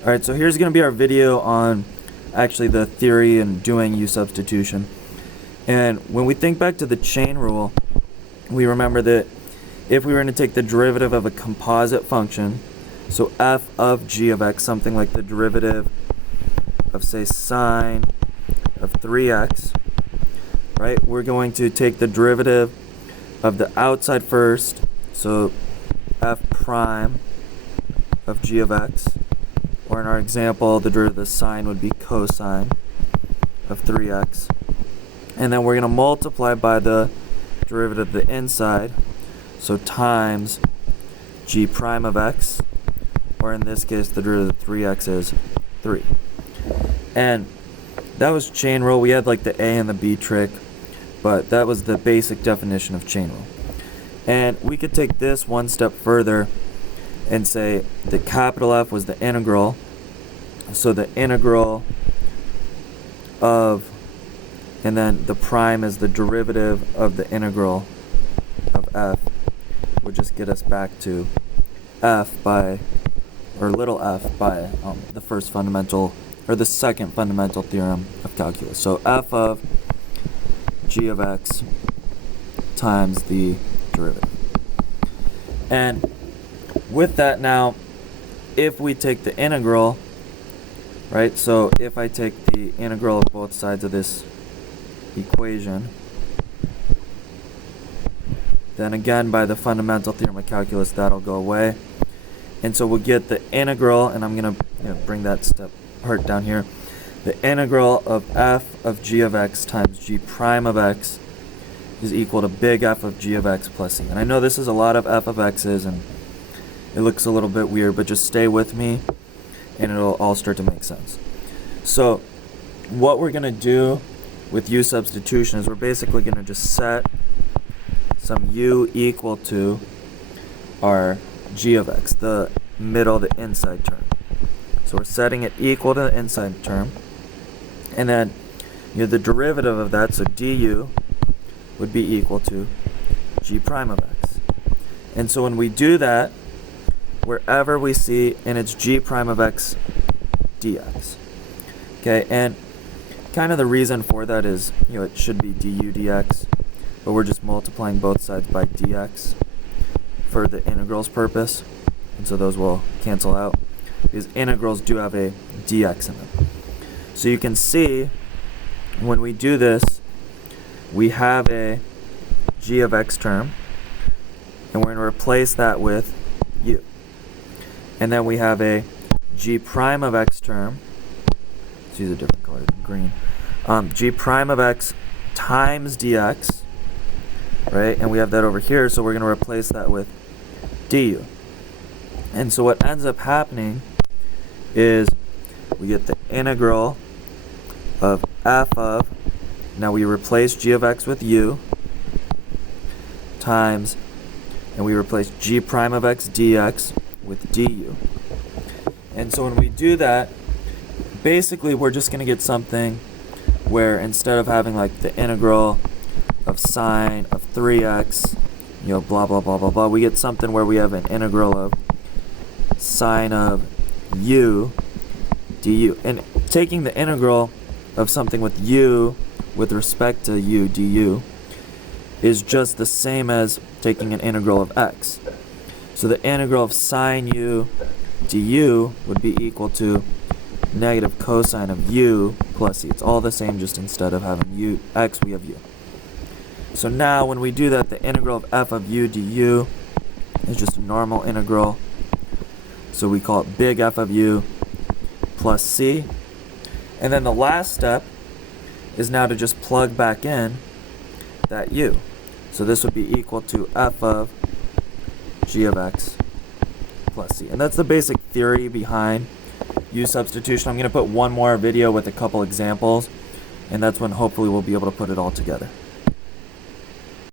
Alright, so here's going to be our video on actually the theory and doing U substitution. And when we think back to the chain rule, we remember that if we were going to take the derivative of a composite function, so f of g of x, something like the derivative of, say, sine of 3x, right? We're going to take the derivative of the outside first, so f prime of g of x, or in our example, the derivative of sine would be cosine of 3x. And then we're going to multiply by the derivative of the inside, so times g prime of x, or in this case, the derivative of 3x is 3. And that was chain rule. We had like the A and the B trick, but that was the basic definition of chain rule. And we could take this one step further and say the capital F was the integral. So the integral of, and then the prime is the derivative of the integral of f, would just get us back to f by, or little f by the first fundamental, or the second fundamental theorem of calculus. So f of g of x times the derivative. And with that now, if we take the integral, right, so if I take the integral of both sides of this equation, then again by the fundamental theorem of calculus that'll go away, and so we'll get the integral, and I'm gonna bring that step part down here, the integral of f of g of x times g prime of x is equal to big F of g of x plus c. And I know this is a lot of f of x's and it looks a little bit weird, but just stay with me and it'll all start to make sense. So what we're gonna do with u substitution is we're basically gonna just set some u equal to our g of x, the middle, the inside term. So we're setting it equal to the inside term, and then the derivative of that, so du would be equal to g prime of x. And so when we do that, wherever we see, and it's g prime of x dx. Okay, and kind of the reason for that is, it should be du dx, but we're just multiplying both sides by dx for the integrals purpose, and so those will cancel out because integrals do have a dx in them. So you can see when we do this, we have a g of x term, and we're going to replace that with u. And then we have a g prime of x term. Let's use a different color, green. G prime of x times dx, right? And we have that over here, so we're going to replace that with du. And so what ends up happening is we get the integral of f of, now we replace g of x with u, times, and we replace g prime of x dx with du. And so when we do that, basically we're just going to get something where instead of having like the integral of sine of 3x, blah blah blah blah blah, we get something where we have an integral of sine of u du. And taking the integral of something with u with respect to u du is just the same as taking an integral of x. So the integral of sine u du would be equal to negative cosine of u plus c. It's all the same, just instead of having u x, we have u. So now when we do that, the integral of f of u du is just a normal integral. So we call it big F of u plus c. And then the last step is now to just plug back in that u. So this would be equal to f of g of x plus c. And that's the basic theory behind u substitution. I'm going to put one more video with a couple examples, and that's when hopefully we'll be able to put it all together.